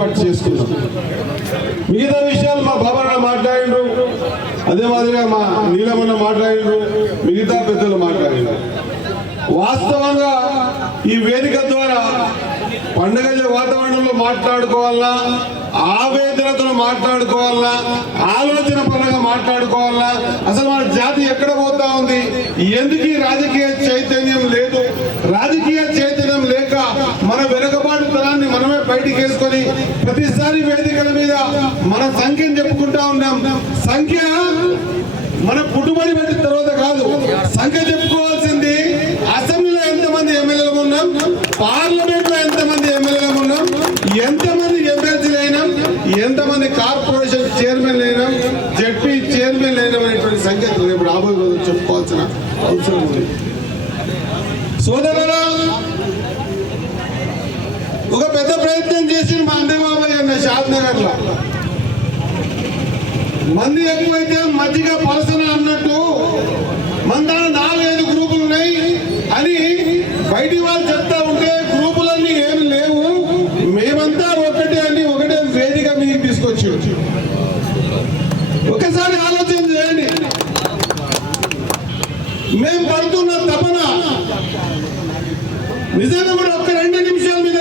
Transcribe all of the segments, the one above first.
ఏర్పాటు చేసుకున్నాం. మిగతా విషయాలు మా బాబా మాట్లాడిండ్రు. అదే మాదిరిగా మా నీలమన్న మాట్లాడిండ్రు. మిగతా పెద్దలు మాట్లాడిండ్రు. వాస్తవంగా ఈ వేదిక ద్వారా పండుగ వాతావరణంలో మాట్లాడుకోవాలా ఆవేదనతో మాట్లాడుకోవాలా ఆలోచన పరంగా మాట్లాడుకోవాలా అసలు మన జాతి ఎక్కడ పోతా ఉంది? ఎందుకు రాజకీయ చైతన్యం లేదు? రాజకీయ చైతన్యం బయటికి ప్రతిసారి వేదికల మీద మన సంఖ్యను చెప్పుకుంటా ఉన్నాం. సంఖ్య మన పుట్టుబడి పెట్టిన తర్వాత కాదు సంఖ్య చెప్పుకోవాల్సింది అసెంబ్లీలో ఎంతమంది ఎమ్మెల్యేలు ఉన్నాం పార్లమెంట్లో ఎంతమంది ఎమ్మెల్యేలు ఉన్నాం ఎంతమంది ఎమ్మెల్సీలు అయినాం ఎంతమంది కార్పొరేషన్ చైర్మన్ అయినాం జడ్పీ చైర్మన్ అయినాం అనేటువంటి సంఖ్య రేపు రాబోయే రోజు చెప్పుకోవాల్సిన అవసరం ఉంది. సోదరు ఒక పెద్ద ప్రయత్నం చేసిన మా అందేబాబాయ్ ఉన్నాయి షాద్లో మంది ఎక్కువైతే మజ్జిగ పలసన అన్నట్టు మన దాని నాలుగైదు గ్రూపులు ఉన్నాయి అని బయటి వాళ్ళు చెప్తా ఉంటే గ్రూపులన్నీ ఏమి లేవు. మేమంతా ఒకటే అని ఒకటే వేదిక మీకు తీసుకొచ్చి. ఒకసారి ఆలోచన చేయండి. మేము పడుతున్న తపన నిజంగా కూడా ఒక్క రెండు నిమిషాలు మీద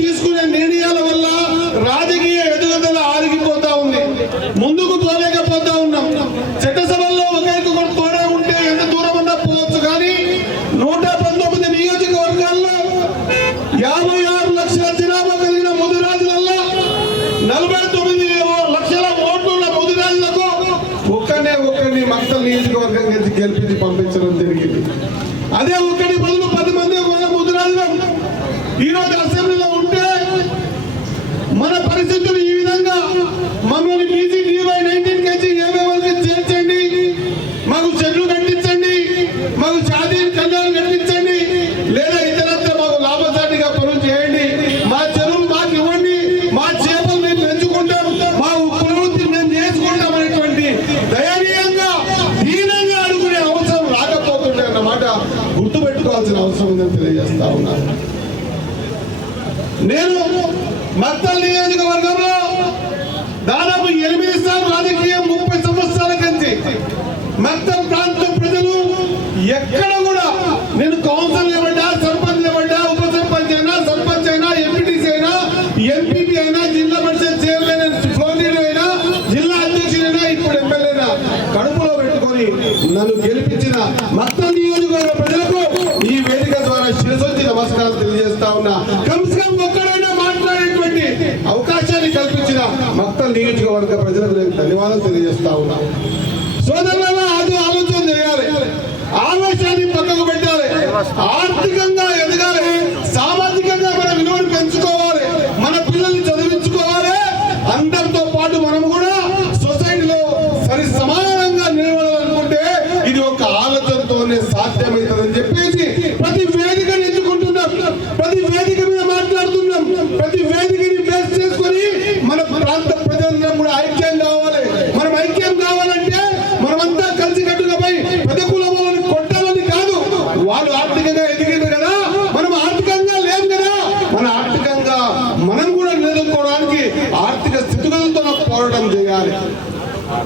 తీసుకునే నిర్ణయాల వల్ల రాజకీయ ఎదుగుదల ఆగిపోతా ఉంది. ముందుకు పోలేకపోతా ఉన్నాం. చట్టసభల్లో ఒకరికి పోరా తోడే ఉంటే ఎంత దూరం ఉన్నా పోవచ్చు కానీ నూట పంతొమ్మిది నియోజకవర్గాల్లో యాభై ఆరు లక్షల జనాభా కలిగిన ముదిరాజులలో నలభై తొమ్మిది లక్షల ఓట్లున్న ముదిరాజులకు ఒక్కనే ఒక్కరిని మక్తల్ నియోజకవర్గం గెలిపించి పంపించడం జరిగింది. అదే ఒక్కడి బదులు పది మంది మన ముదిరాజులు ఈరోజు అసెంబ్లీలో ఉంటే మన పరిస్థితులు ఈ విధంగా మమ్మల్ని బీసీ డీవై నైన్టీన్ కేజీ ఏమేమి చేర్చండి. మాకు చెట్లు కట్టించండి. మాకు జాతీయ కళ్యాణం కట్టించండి. లేదా ఇతరత్ర మాకు లాభసాటిగా పనులు చేయండి. మా చెరువులు మాకు ఇవ్వండి. మా చేపలు మేము పెంచుకుంటాం. మా ప్రవృత్తి మేము చేసుకుంటాం అనేటువంటి దయనీయంగా దీనంగా అనుకునే అవసరం రాకపోతుండే అన్నమాట గుర్తుపెట్టుకోవాల్సిన అవసరం ఉందని తెలియజేస్తా ఉన్నాను. నేను మక్తల్ నియోజకవర్గంలో దాదాపు ఎనిమిది సార్లు రాజకీయం ముప్పై సంవత్సరాల కంచి మత్తం ప్రాంత ప్రజలు ఎక్కడ కూడా నేను కౌన్సిల్ ఇవ్వడా సర్పంచ్ ఇవ్వడా ఉప సర్పంచ్ అయినా సర్పంచ్ అయినా ఎంపీటీసీ అయినా ఎంపీపీ అయినా జిల్లా పరిషత్ చైర్మన్ ఫ్లోర్ అయినా జిల్లా అధ్యక్షుడైనా ఇప్పుడు ఎమ్మెల్యేనా కడుపులో పెట్టుకొని నన్ను గెలిపించిన మక్తల్ నియోజకవర్గ ప్రజలు ఈ వేదిక ద్వారా శిరసొచ్చి నమస్కారం తెలియజేస్తా ఉన్నా కమ్స్కమ్ ఒక్కడైనా మాట్లాడేటువంటి అవకాశాన్ని కల్పించిన మక్తల్ నియోజకవర్గ ప్రజలకు నేను ధన్యవాదాలు తెలియజేస్తా ఉన్నాను సోదరుల అది ఆలోచన చేయాలి. ఆవేశాన్ని పక్కకు పెట్టాలి. ఆర్థికంగా వాళ్ళు ఆర్థికంగా ఎదిగింది కదా మనం ఆర్థికంగా లేదు కదా. మన ఆర్థికంగా మనం కూడా నిలదొక్కోవడానికి ఆర్థిక స్థితిగతులతో పోరాటం చేయాలి.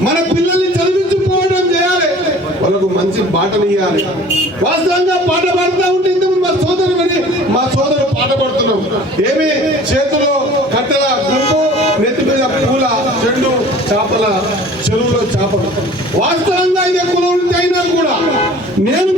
మన పిల్లల్ని చేయాలి. వాళ్ళకు మంచి పాటలు ఇవ్వాలి వాస్తవంగా పాట పాడుతూ ఉంటే మా సోదరు విని మా సోదరు పాట పాడుతున్నాం. ఏమి? చేతులు కట్టెల గుంపు నెత్తి పూల చెండు చేపల చెరువులో చేపలు. వాస్తవంగా ఇదే కులం ఉంటే అయినా కూడా నేను